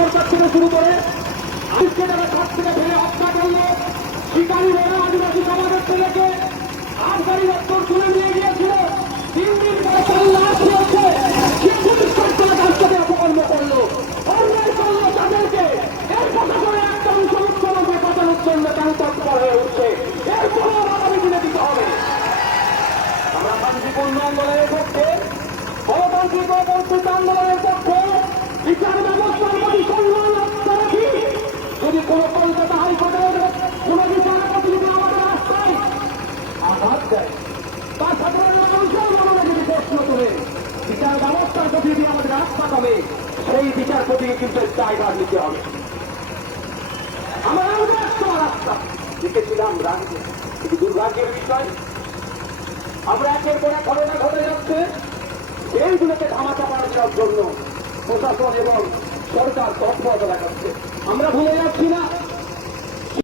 সরকার থেকে শুরু করে আজকে যারা ঘর থেকে ফেলে হত্যা করল। শিকারী বলে আদিবাসী সমাজের ছেলেকে আবগারি দপ্তর তুলে নিয়ে গিয়েছিল। তিন দিন পরে তার লাশ হয়েছে পুলিশ সরকার কাছ থেকে অপকর্ম করল। অন্যায় করল হয়ে আন্দোলনের পক্ষে বিচার ব্যবস্থার প্রতি সম্মান রক্ষা রাখি যদি কোনো কলকাতা হাইকোর্টের কোনো বিচারপতি আমাদের বিচার ব্যবস্থার প্রতি যদি আমাদের রাস্তা পাবে সেই বিচারপতিকে কিন্তু জায়গা নিতে হবে। আমরা রাস্তা। লিখেছিলাম রাজ্যে দুর্ভাগ্যের বিষয়। আমরা একের পর এক ঘটনা ঘটে যাচ্ছে। এইগুলোকে ধামাচাপা দেওয়ার জন্য প্রশাসন এবং সরকার তৎপরতা দেখাচ্ছে। আমরা ভুলে যাচ্ছি না